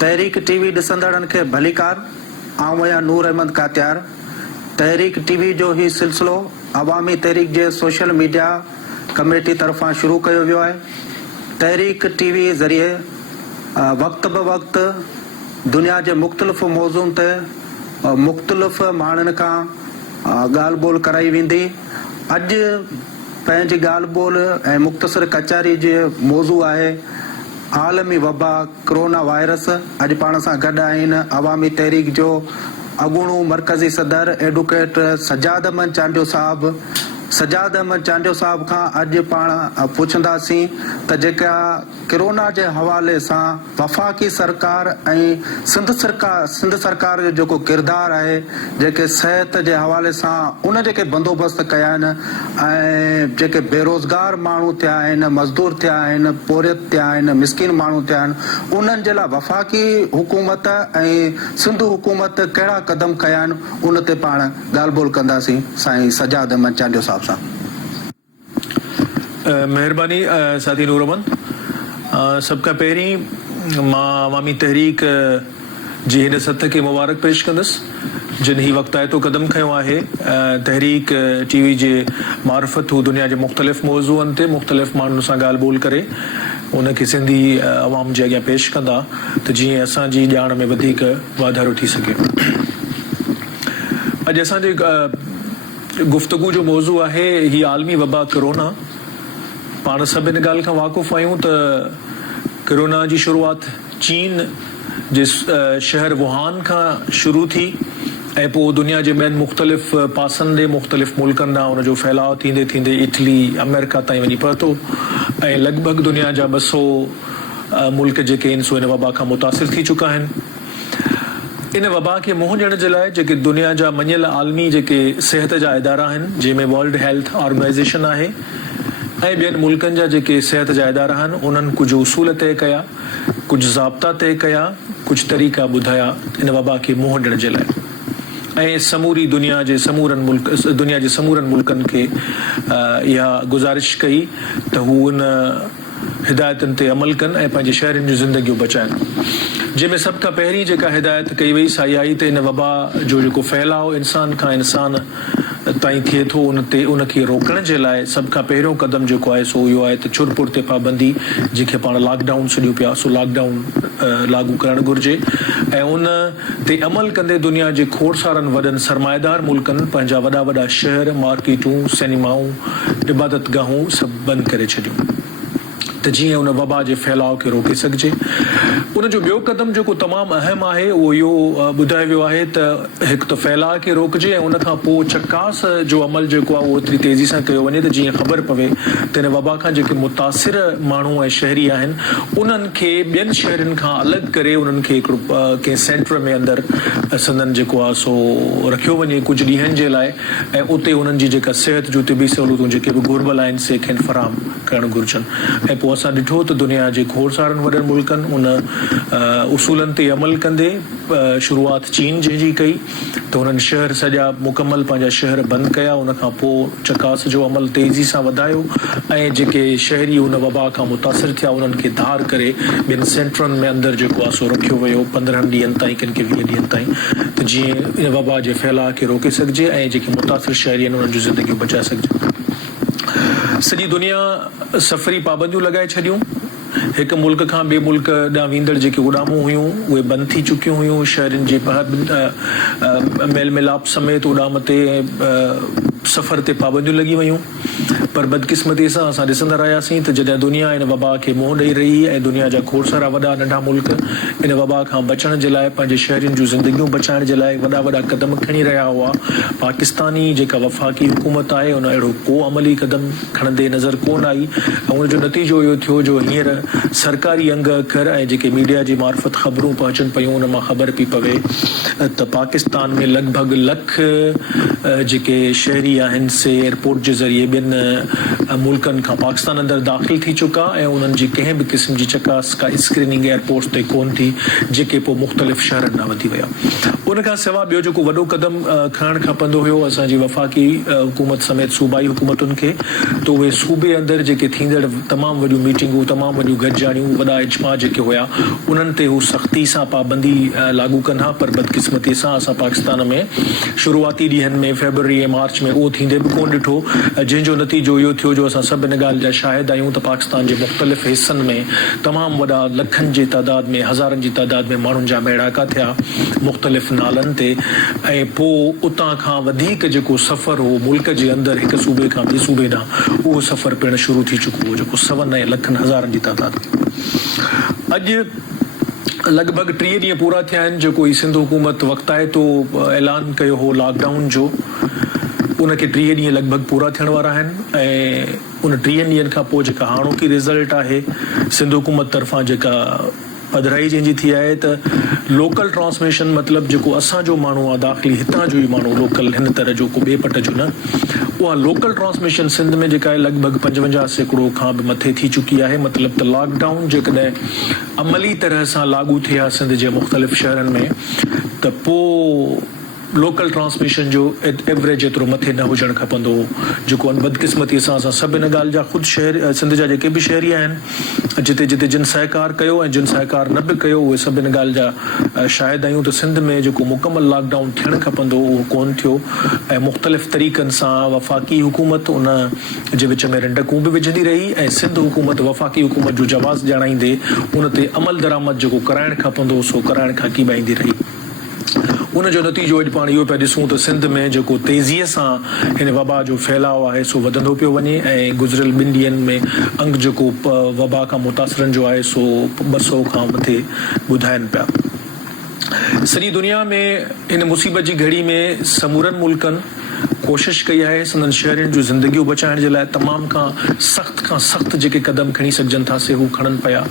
तहरीक टीवी ॾिसंदड़नि खे भलीकार। आऊं आहियां नूर अहमद कात्यार। तहरीक टीवी जो ही सिलसिलो अवामी तहरीक जे सोशल मीडिया कमेटी तरफ़ां शुरू कयो वियो आहे। तहरीक टीवी ज़रिए वक़्त ब वक़्त दुनिया जे मुख़्तलिफ़ मौज़ूअनि ते मुख़्तलिफ़ माण्हुनि खां ॻाल्हि ॿोल कराई वेंदी। अॼु पंहिंजी ॻाल्हि ॿोल ऐं मुख़्तसिर कचहरी जे मौज़ू आहे आलमी वबा कोरोना वायरस। अॼु पाण सां गॾु आहिनि अवामी तहरीक जो अॻूणो मरकज़ी सदर एडवोकेट सजाद अहमद चांडियो साहब। सजाद अहमद चांडियो साहब खां अॼु पाण पुछंदासीं त जेका कोरोना जे हवाले सां वफ़ाक़ी सरकार ऐं सिंध सरकार जो जेको किरदारु आहे, जेके सिहत जे हवाले सां उन जेके बंदोबस्त कया आहिनि ऐं जेके बेरोज़गार माण्हू थिया आहिनि, मज़दूर थिया आहिनि, पोरियत थिया आहिनि, मिसकिन माण्हू थिया आहिनि, उन्हनि जे लाइ वफ़ाक़ी हुकूमत ऐं सिंध हुकूमत कहिड़ा क़दम कया आहिनि, उन ते पाण ॻाल्हि ॿोल कंदासीं साईं सजाद अहमद चांडियो साहब सां। मेहरबानी साथी नूर अहमद। सभ खां पहिरीं मां अवामी तहरीक जी हिन सथ खे मुबारक पेश कंदुसि जिन ही वक़्ताइतो क़दम खयो आहे। तहरीक टीवी जे मार्फत हू दुनिया जे मुख़्तलिफ़ मौज़ूअनि ते मुख़्तलिफ़ माण्हुनि सां ॻाल्हि ॿोल करे उनखे सिंधी अवाम जे अॻियां पेश कंदा त जीअं असांजी ॼाण में वधीक वाधारो थी सघे। अॼु असांजे गुफ़्तगू जो मौज़ू आहे ही आलमी वबा कोरोना। पाण सभु इन ॻाल्हि खां वाक़ुफ़ आहियूं त कोरोना जी शुरूआति चीन जे शहर वुहान खां शुरू थी ऐं पोइ दुनिया जे ॿियनि मुख़्तलिफ़ पासनि ॾे मुख़्तलिफ़ मुल्कनि ॾांहुं उनजो फैलाव थींदे थींदे इटली अमेरिका ताईं वञी पहुतो ऐं लॻभॻि दुनिया जा 200 मुल्क जेके आहिनि सो इन वबा खां मुतासिर थी चुका आहिनि। इन वबा खे मुंहुं ॾियण जे लाइ जेके दुनिया जा मञियल आलमी जेके सिहत जा इदारा आहिनि, जंहिंमें वर्ल्ड हेल्थ ऑर्गेनाइज़ेशन आहे ऐं ॿियनि मुल्कनि जा जेके सिहत जा इदारा आहिनि, उन्हनि कुझु उसूल तय कया, कुझु ज़ाब्ता तय कया, कुझु तरीक़ा ॿुधाया इन वबा खे मुंहुं ॾियण जे लाइ ऐं समूरी दुनिया जे समूरनि मुल्कनि खे इहा गुज़ारिश कई त हू उन हिदायतुनि ते अमल कनि ऐं पंहिंजे शहरनि जूं ज़िंदगियूं बचाइनि। जंहिंमें सभ खां पहिरीं जेका हिदायत कई वई सा आई त इन वबा जो जेको फैलाव इंसान खां इंसान ताईं थिए थो उनखे रोकण जे लाइ सभ खां पहिरियों क़दम जेको आहे सो इहो आहे त चुरपुर ते पाबंदी, जंहिंखे पाण लॉकडाउन सॾियूं पिया, सो लॉकडाउन लागू करणु घुरिजे ऐं उन ते अमल कंदे दुनिया जे खोड़सारनि वॾनि सरमाएदार मुल्कनि पंहिंजा वॾा वॾा शहर, मार्केटूं, सिनेमाऊं, इबादत गाहूं सभु बंदि करे छॾियूं त जीअं उन वबा जे फैलाव खे रोके सघिजे। उनजो ॿियो क़दम जेको तमामु अहम आहे उहो इहो ॿुधायो वियो आहे त हिकु त फैलाव खे रोकजे ऐं उनखां पोइ चकास जो अमल जेको आहे उहो एतिरी तेज़ी सां कयो वञे त जीअं ख़बर पवे त इन वबा खां जेके मुतासिर माण्हू ऐं शहरी आहिनि उन्हनि खे ॿियनि शहरनि खां अलॻि करे उन्हनि खे हिकिड़ो कंहिं सेंटर में अंदरि संदन जेको आहे सो रखियो वञे कुझु ॾींहंनि जे लाइ ऐं उते उन्हनि जी जेका सिहत जूं तिबी सहूलियतूं जेके बि घुरिबल आहिनि से खेनि फराहम करणु घुरिजनि। ऐं पोइ असां ॾिठो त दुनिया जे खोड़सारनि वॾनि मुल्कनि उन उसूलनि ते अमल कंदे शुरूआति चीन जंहिंजी कई त हुननि शहर सॼा मुकमल पंहिंजा शहर बंदि कया। उनखां पोइ चकास जो अमल तेज़ी सां वधायो ऐं जेके शहरी उन वबा खां मुतासिर थिया उन्हनि खे धार करे ॿिनि सेंटरनि में अंदरि जेको आहे सो रखियो वियो 15 ॾींहंनि ताईं, किन खे 20 ॾींहंनि ताईं, त जीअं इन वबा जे फैलाव खे रोके सघिजे ऐं जेके मुतासिर शहरी आहिनि उन्हनि जूं ज़िंदगियूं बचाए सघिजे। सॼी दुनिया सफ़री पाबंदियूं लॻाए छॾियूं। हिकु मुल्क खां ॿिए मुल्क ॾांहुं वेंदड़ जेके उॾामूं हुयूं उहे बंदि थी चुकियूं हुयूं। शहरनि जे मेल मिलाप समेत उॾाम ते सफ़र ते पाबंदियूं लॻी वयूं। पर बदकिस्मती सां असां ॾिसंदा रहियासीं त जॾहिं दुनिया इन वबा खे मुंहुं ॾेई रही ऐं दुनिया जा खोड़ सारा वॾा नंढा मुल्क इन वबा खां बचण जे लाइ पंहिंजे शहरनि जूं ज़िंदगियूं बचाइण जे लाइ वॾा वॾा क़दम खणी रहिया हुआ, पाकिस्तानी जेका वफ़ाक़ी हुकूमत आहे उन अहिड़ो को अमली क़दम खणंदे नज़र कोन आई ऐं उनजो नतीजो इहो थियो जो हींअर सरकारी अंग अखर ऐं जेके मीडिया जी मार्फत ख़बरूं पहुचनि पियूं उन मां ख़बर पई पवे त पाकिस्तान में लॻभॻि 1 लख जेके शहरी आहिनि से एयरपोर्ट जे ज़रिए ॿियनि मुल्कनि खां पाकिस्तान अंदरि दाख़िल थी चुका ऐं उन्हनि जी कंहिं बि क़िस्म जी चकास का स्क्रीनिंग एयरपोर्ट ते कोन थी, जेके पोइ मुख़्तलिफ़ शहरनि ॾांहुं वधी विया। उन खां सवाइ ॿियो जेको वॾो क़दम खणणु खपंदो हुयो असांजी वफ़ाक़ी हुकूमत समेत सूबाई हुकूमतुनि खे, त उहे सूबे अंदरि जेके थींदड़ तमामु वॾियूं मीटिंगूं, तमामु वॾियूं गॾिजाणियूं, वॾा इज्मा जेके हुया उन्हनि ते हू सख़्ती सां पाबंदी लागू कनि हा। पर बदकिस्मती सां असां पाकिस्तान में शुरूआती ॾींहंनि में फरवरी ऐं मार्च में उहो थींदे बि कोन ॾिठो, जंहिंजो नतीजो इहो थियो जो असां सभु इन ॻाल्हि जा शाहिद आहियूं त पाकिस्तान जे मुख़्तलिफ़ हिसनि में तमामु वॾा लखनि जी तादाद में, हज़ारनि जी तादाद में माण्हुनि जा मेड़ाका थिया मुख़्तलिफ़ नालनि ते, ऐं पोइ उतां खां वधीक जेको सफ़र हो मुल्क जे अंदरि हिकु सूबे खां ॿिए सूबे ॾांहुं, उहो सफ़र पिणु शुरू थी चुको हो जेको सवनि ऐं लखनि हज़ारनि जी तादाद। अॼु लॻभॻि 3 ॾींहं पूरा थिया आहिनि जेको ही सिंध हुकूमत वक़्ताए तो ऐलान कयो हो लॉकडाउन जो, उनखे 3 ॾींहं लॻभॻि पूरा थियण वारा आहिनि ऐं उन 3 ॾींहंनि खां पोइ जेका हाणोकी रिज़ल्ट आहे सिंध हुकूमत तरफ़ां जेका पधराई जंहिंजी थी आहे त लोकल ट्रांसमिशन मतिलबु जेको असांजो माण्हू आहे दाख़िली हितां जो ई माण्हू लोकल हिन तरह जो को ॿिए पट जो न, उहा लोकल ट्रांसमिशन सिंध में जेका आहे लॻभॻि 55% खां बि मथे थी चुकी आहे। मतिलबु त लॉकडाउन जेकॾहिं अमली तरह सां लागू थिए हा सिंध जे मुख़्तलिफ़ शहरनि में त पोइ लोकल ट्रांसमिशन जो एवरेज एतिरो मथे न हुजणु खपंदो हो, जेको बदकिस्मतीअ सां असां सभु इन ॻाल्हि जा ख़ुदि शहर सिंध जा जेके बि शहरी आहिनि जिते जिते जिन सहकार कयो ऐं जिन सहकार न बि कयो उहे सभु इन ॻाल्हि जा शाहिद आहियूं त सिंध में जेको मुकमल लॉकडाउन थियणु खपंदो उहो कोन थियो ऐं मुख़्तलिफ़ तरीक़नि सां वफ़ाक़ी हुकूमत उन जे विच में रंडकूं बि विझंदी रही ऐं सिंध हुकूमत वफ़ाक़ी हुकूमत जो जवाज़ ॼाणाईंदे उन ते अमल दरामद जेको कराइणु खपंदो सो कराइण खां कीबाईंदी रही। उनजो नतीजो अॼु पाण इहो पिया ॾिसूं त सिंध में जेको तेज़ीअ सां हिन वबा जो फैलाव आहे सो वधंदो पियो वञे ऐं गुज़िरियल 2 ॾींहंनि में अंग जेको वबा खां मुतासिरनि जो आहे सो 200 खां मथे ॿुधाइनि पिया। सॼी दुनिया में हिन मुसीबत जी घड़ी में समूरनि मुल्कनि कोशिश कई आहे संदन शहरियुनि जूं ज़िंदगियूं बचाइण जे लाइ तमाम खां सख़्त जेके क़दम खणी सघजनि था से हू खणनि पिया,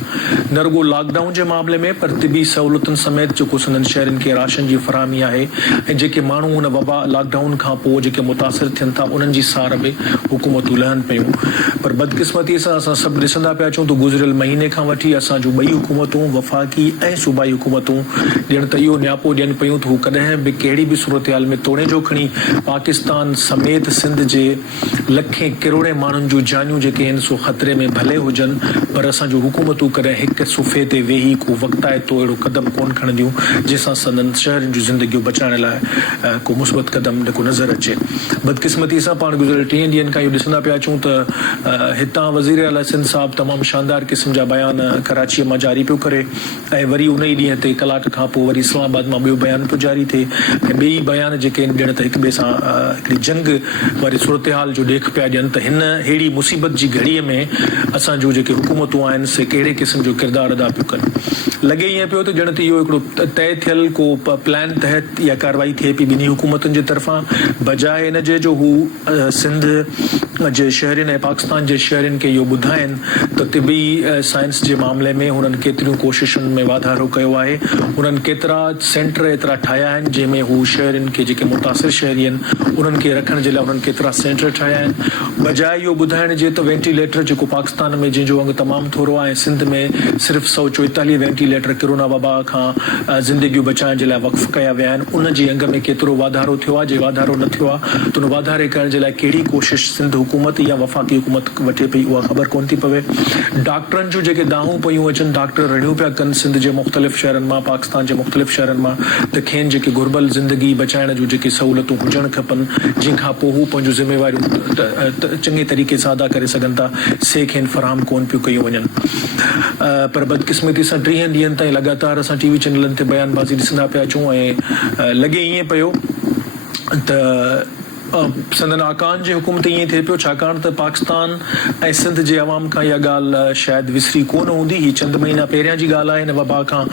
न रुगो लॉकडाउन जे मामले में पर तिबी सहूलियतुनि समेत जेको संदन शहरियुनि खे राशन जी फराहमी आहे ऐं जेके माण्हू हुन वबा लॉकडाउन खां पोइ जेके मुतासिर थियनि था उन्हनि जी सार बि हुकूमतूं लहनि पियूं। पर बदकिस्मतीअ सां असां सभु ॾिसंदा पिया अचूं त गुज़िरियल महीने खां वठी असां जूं 2 हुकूमतूं वफ़ाक़ी ऐं सूबाई हुकूमतूं ॼण त इहो न्यापो ॾियनि पियूं त हू कॾहिं बि कहिड़ी बि सूरत हाल में तोड़े जो खणी पाकिस्तान समेत सिंध जे लखें करोड़े माण्हुनि जूं जानियूं जेके आहिनि सो ख़तरे में भले हुजनि, पर असांजूं हुकूमतूं कॾहिं हिकु सुफ़े ते वेही को वक़्ताए तो अहिड़ो क़दम कोन खणंदियूं जंहिंसां संदन शहरनि जूं ज़िंदगियूं बचाइण लाइ को मुस्बत क़दम जेको नज़र अचे। बदकिस्मती सां पाण गुज़िरियल 3 ॾींहंनि खां इहो ॾिसंदा पिया अचूं त हितां वज़ीर आला सिंध साहिबु तमामु शानदार क़िस्म जा बयान कराचीअ मां जारी पियो करे ऐं वरी उन ई ॾींहं ते कलाक खां पोइ वरी इस्लामाबाद मां ॿियो बयान पियो जारी थिए ऐं ॿई बयान जेके आहिनि ॼण त हिक ॿिए सां हिकिड़ी जंग वारी सूरत हाल जो ॾेख पिया ॾियनि त हिन अहिड़ी मुसीबत जी घड़ीअ में असांजूं जेके हुकूमतूं आहिनि से कहिड़े क़िस्म जो किरदारु अदा पियूं कनि। लॻे ईअं पियो त ॼण त इहो हिकिड़ो तय थियल को प्लान तहत इहा कार्रवाई थिए पई ॿिन्ही हुकूमतुनि जे तरफ़ां, बजाए इन जे जो हू सिंध जे शहरियुनि ऐं पाकिस्तान जे शहरियुनि खे इहो ॿुधाइनि त तिबी साइंस जे मामले में हुननि केतिरियूं कोशिशुनि में वाधारो कयो आहे, हुननि केतिरा सेंटर एतिरा ठाहिया आहिनि जंहिंमें हू शहरियुनि खे जेके मुतासिर शहरी आहिनि उन्हनि खे रखण जे लाइ उन्हनि केतिरा सेंटर ठाहिया आहिनि, बजाए इहो ॿुधाइण जे त वेंटिलेटर जेको पाकिस्तान में जंहिंजो अंग तमामु थोरो आहे सिंध में सिर्फ़ु 144 वेंटिलेटर कोरोना वबा खां ज़िंदगियूं बचाइण जे लाइ वक़्फ़ कया विया आहिनि, उन जे अंग में केतिरो वाधारो थियो आहे, जे वाधारो न थियो आहे त उन वाधारे करण जे लाइ कहिड़ी कोशिश सिंध हुकूमत या वफ़ाक़ी हुकूमत वठे पई उहा ख़बर कोन थी पवे। डॉक्टरनि जूं जेके दाहूं पयूं अचनि, डॉक्टर रड़ियूं पिया कनि सिंध जे मुख़्तलिफ़ शहरनि मां, पाकिस्तान जे मुख़्तलिफ़ शहरनि मां त खेनि जेके घुर्बल ज़िंदगी बचाइण जूं जेके सहूलियतूं हुजणु खपनि जंहिंखां पोइ हू पंहिंजूं ज़िम्मेवारियूं चङे तरीक़े सां अदा करे सघनि था से खेनि फराहम कोन पियूं कयूं वञनि। पर बदकिस्मती सां 3 ॾींहंनि ताईं लगातार असां टीवी चैनलनि ते बयानबाज़ी ॾिसंदा पिया अचूं ऐं लॻे ईअं पियो त संदन आकान जे हुकुम ते ईअं थिए पियो छाकाणि त पाकिस्तान ऐं सिंध जे अवाम खां इहा ॻाल्हि शायदि विसरी कोन हूंदी। ही चंद महीना पहिरियां जी ॻाल्हि आहे। हिन वबा खां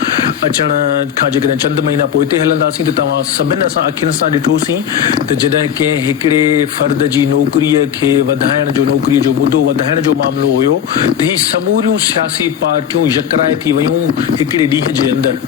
अचण खां जेकॾहिं चंद महीना पोइ हिते हलंदासीं त तव्हां सभिनि असां अखियुनि सां ॾिठोसीं त जॾहिं कंहिं हिकिड़े फ़र्द जी नौकरीअ खे वधाइण जो, नौकरीअ जो मुदो वधाइण जो मामिलो हुयो त ही समूरियूं सियासी पार्टियूं यकराए थी वियूं हिकिड़े ॾींहं जे अंदरि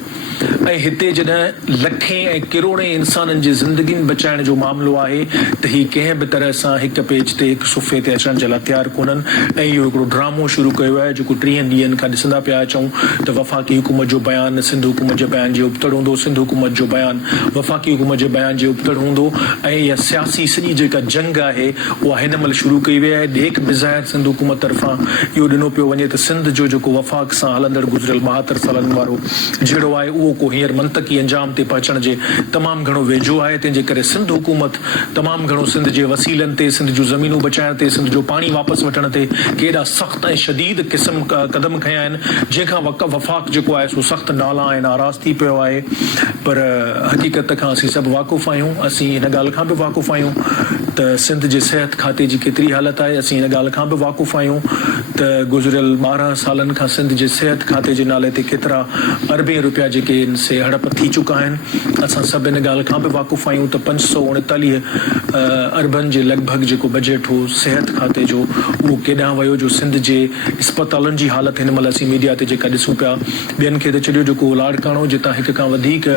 ऐं हिते जॾहिं लखें ऐं किरोड़े इंसाननि जी ज़िंदगी बचाइण जो मामिलो आहे त ही कंहिं बि तरह सां हिक पेज ते हिक सुफ़े ते अचण जे लाइ तयारु कोन्हनि ऐं इहो हिकिड़ो ड्रामो शुरू कयो आहे जेको 30 ॾींहंनि खां ॾिसंदा पिया अचूं त वफ़ाक़ी हुकूमत जो बयानु सिंध हुकूमत जे बयान जे उपतड़ हूंदो, सिंध हुकूमत जो बयानु वफ़ाक़ी हुकूमत जे बयान जे उपतड़ हूंदो ऐं इहा सियासी सॼी जेका जंग आहे उहा हिन महिल शुरू कई वई आहे। ॾेक बिज़ाहिर सिंध हुकूमत तरफ़ां इहो ॾिनो पियो वञे त सिंध जो जेको वफ़ाक़ सां हलंदड़ गुज़िरियल 72 सालनि वारो जहिड़ो आहे उहो को हींअर मंतकी अंजाम ते पहुचण जे तमामु घणो वेझो आहे। तंहिंजे करे सिंध हुकूमत तमामु घणो सिंध जे वसीलनि ते, सिंध जूं ज़मीनूं बचाइण ते, सिंध जो पाणी वापसि वठण ते केॾा सख़्तु ऐं शदीद क़िस्म क़दम खयां आहिनि जंहिंखां वफ़ाक़ जेको आहे सो सख़्तु नाला ऐं नाराज़ थी पियो आहे। पर हक़ीक़त खां असीं सभु वाक़ुफ़ु आहियूं, असीं हिन ॻाल्हि खां बि वाक़ुफ़ु आहियूं त सिंध जे सिहत खाते जी केतिरी हालत आहे। असीं हिन ॻाल्हि खां बि वाक़ुफ़ु आहियूं त गुज़िरियल 12 सालनि खां सिंध जे सिहत खाते जे नाले ते केतिरा अरबें रुपया जेके इन से हड़प थी चुका आहिनि। असां सभु हिन ॻाल्हि खां बि वाक़ुफ़ु आहियूं त 539 अरबनि जे लॻभॻि जेको बजट हो सिहत खाते जो उहो केॾांहुं वियो जो सिंध जे अस्पतालनि जी हालत हिन महिल असीं मीडिया ते जेका ॾिसूं पिया। ॿियनि खे त चढ़ियो जेको लाड़काणो जितां हिक खां वधीक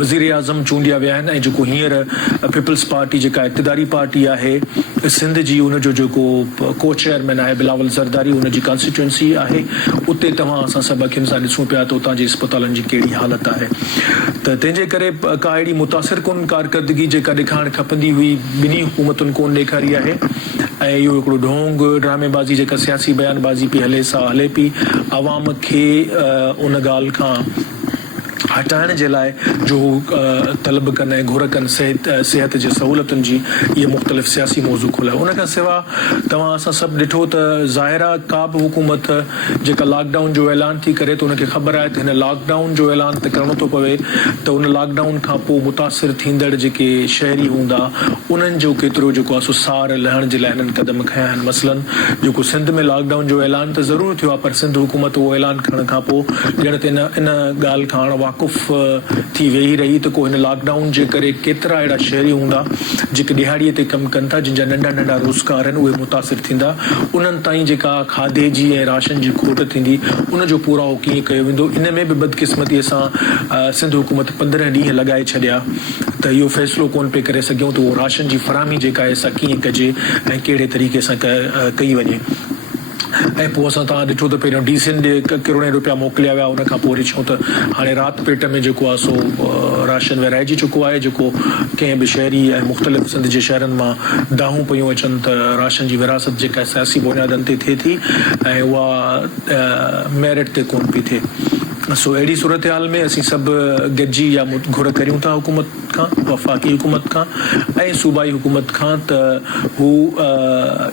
वज़ीर आज़म चूंडिया विया आहिनि ऐं जेको हींअर पीपल्स पार्टी जेका इक़्तिदारी पार्टी आहे सिंध जी उनजो जेको को चेयरमैन आहे बिलावल ज़रदारी उनजी कॉन्स्टिट्यूंसी आहे उते तव्हां असां सभु अखियुनि सां ॾिसूं पिया त उतां जे अस्पतालनि जी कहिड़ी हालत आहे। त तंहिंजे करे का अहिड़ी मुतासिर कुन कारकर्दगी जेका ॾेखारणु खपंदी हुई ॿिन्ही हुकूमतुनि कोन ॾेखारी आहे ऐं इहो हिकिड़ो ढोंग ड्रामेबाज़ी जेका सियासी बयानबाज़ी पई हले पई आवाम खे उन ॻाल्हि खां हटाइण जे लाइ जो तलब कनि ऐं घुर कनि सिहत जे सहूलियतुनि जी इहे मुख़्तलिफ़ सियासी मौज़ू खोलिया। उन खां सवाइ तव्हां असां सभु ॾिठो त ज़ाहिरा का बि हुकूमत जेका लॉकडाउन जो ऐलान थी करे त उनखे ख़बर आहे त हिन लॉकडाउन जो ऐलान त करिणो थो पवे त उन लॉकडाउन खां पोइ मुतासिर थींदड़ जेके शहरी हूंदा उन्हनि जो केतिरो जेको आहे सो सार लहण जे लाइ हिननि क़दम खयां आहिनि। मसलन जेको सिंध में लॉकडाउन जो ऐलान त ज़रूरु थियो आहे पर सिंध हुकूमत उहो ऐलान करण खां पोइ ॼण त इन ॻाल्हि खां हाणे वाक़ुफ़ थी वेही रही त को हिन लॉकडाउन जे करे केतिरा अहिड़ा शहरी हूंदा जेके दिहाड़ीअ ते कमु कनि था जिन जा नंढा नंढा रोज़गार आहिनि उहे मुतासिर थींदा। उन्हनि ताईं जेका खाधे जी ऐं राशन जी खोट थींदी उनजो पूराओ कीअं कयो वेंदो। इन में बि बदकिस्मतीअ सां सिंध हुकूमत 15 ॾींहं लॻाए छॾिया त इहो फ़ैसिलो कोन पिए करे सघियूं त उहो राशन जी फराहमी जेका आहे सा कीअं कजे ऐं कहिड़े तरीक़े सां कई वञे। ऐं पोइ असां तव्हां ॾिठो त पहिरियों डीसीन ॾे किरोड़े रुपया मोकिलिया विया उन खां पोइ ॾिसूं त हाणे राति पेट में जेको आहे सो राशन विराइजी चुको आहे जेको कंहिं बि शहरी ऐं मुख़्तलिफ़ सिंध जे शहरनि मां दाहूं पियूं अचनि त राशन जी विरासत जेका सियासी बुनियादनि ते थिए थी ऐं उहा मेरिट ते कोन पई थिए। सो अहिड़ी सूरत हाल में असीं सभु गॾिजी या घुर करियूं था हुकूमत खां वफ़ाक़ी हुकूमत खां ऐं सूबाई हुकूमत खां त हू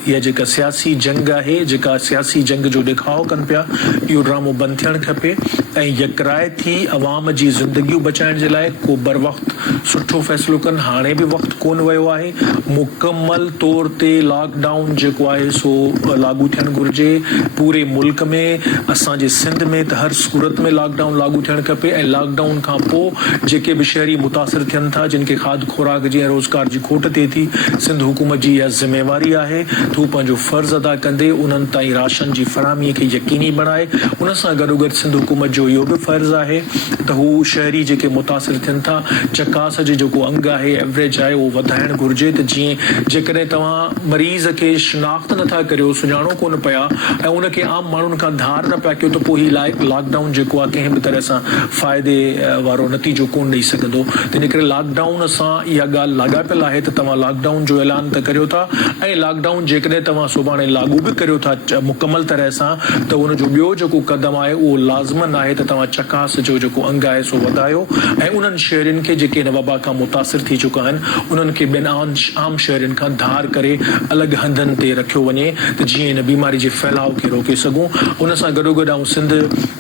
इहा जेका सियासी जंग आहे जेका सियासी जंग जो ॾेखाव कनि पिया इहो ड्रामो बंदि थियणु खपे ऐं यकराए थी अवाम जी ज़िंदगियूं बचाइण जे लाइ को बर वक़्तु सुठो फ़ैसिलो कनि। हाणे बि वक़्तु कोन वियो आहे, मुकमल तौर ते लॉकडाउन जेको आहे सो लागू थियणु घुरिजे पूरे मुल्क में। असांजे सिंध में त हर सूरत में लॉकडाउन लागू थियणु खपे ऐं लॉकडाउन खां पोइ जेके बि शहरी मुतासिर थियनि था जिन खे खाद खुराक जी ऐं रोज़गार जी खोट थिए थी सिंध हुकूमत जी इहा ज़िम्मेवारी आहे त हू पंहिंजो फ़र्ज़ु अदा कंदे उन्हनि ताईं राशन जी फराहमीअ खे यकीनी बणाए। उन सां गॾोगॾु सिंध हुकूमत जो इहो बि फ़र्ज़ु आहे त हू शहरी जेके मुतासिर थियनि था चकास जो जेको अंग आहे एवरेज आहे उहो वधाइणु घुरिजे त जीअं जेकॾहिं तव्हां मरीज़ खे शिनाख़्त नथा करियो सुञाणो कोन पिया ऐं उनखे आम माण्हुनि खां धार न पिया कयो त पोइ ही लॉकडाउन जेको आहे कंहिं बि तरह सां फ़ाइदे वारो नतीजो कोन ॾेई सघंदो। तंहिं करे लॉकडाउन सां इहा ॻाल्हि लाॻापियल आहे त तव्हां लॉकडाउन जो ऐलान त करियो था ऐं लॉकडाउन जेकॾहिं तव्हां सुभाणे लागू बि करियो था मुकमल तरह सां त उनजो ॿियो जेको क़दम आहे उहो लाज़मन आहे त तव्हां चकास जो जेको अंग आहे सो वधायो ऐं उन्हनि शहरनि खे जेके हिन वबा खां मुतासिर थी चुका आहिनि उन्हनि खे ॿियनि आम शहरनि खां धार करे अलॻि हंधनि ते रखियो वञे त जीअं हिन बीमारी जे फैलाव खे रोके सघूं। उन सां गॾोगॾु ऐं सिंध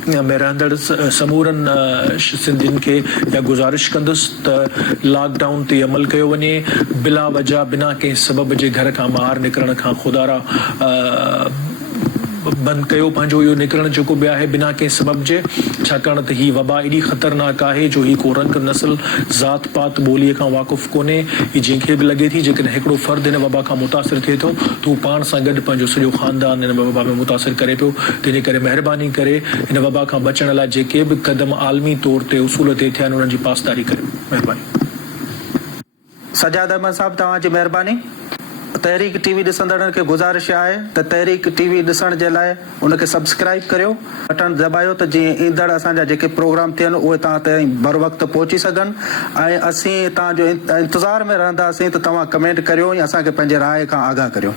में रहंदड़ समूरनि सिंधियुनि खे इहा गुज़ारिश कंदुसि त लॉकडाउन ते अमल कयो वञे बिला वजह बिना कंहिं सबब जे घर खां ॿाहिरि निकिरण खां खुदारा बंदि कयो पंहिंजो इहो निकिरणु जेको बि आहे बिना कंहिं सबब जे, छाकाणि त हीअ वबा एॾी ख़तरनाक आहे जो हीअ को रंग नस्ल ज़ात पात ॿोलीअ खां वाक़ुफ़ु कोन्हे। हीअ जंहिंखे बि लॻे थी जेकॾहिं हिकिड़ो फ़र्द हिन वबा खां मुतासिर थिए थो त हू पाण सां गॾु पंहिंजो सॼो ख़ानदान हिन वबा में मुतासिर करे पियो। तंहिंजे करे महिरबानी करे हिन वबा खां बचण लाइ जेके बि क़दम आलमी तौर ते उसूल ते थिया आहिनि उन्हनि जी पासदारी करियो। महिरबानी। सजाद अहमद साहब, तव्हांजी महिरबानी। तहरीक टीवी ॾिसंदड़नि खे गुज़ारिश आहे त तहरीक टीवी ॾिसण जे लाइ उनखे सब्सक्राइब करियो, बटन दॿायो त जीअं ईंदड़ असांजा जेके प्रोग्राम थियनि उहे तव्हां ताईं बर वक़्तु पहुची सघनि। ऐं असीं तव्हांजो इंतज़ार में रहंदासीं त तव्हां कमेंट करियो या असांखे पंहिंजे राय खां आगाह करियो।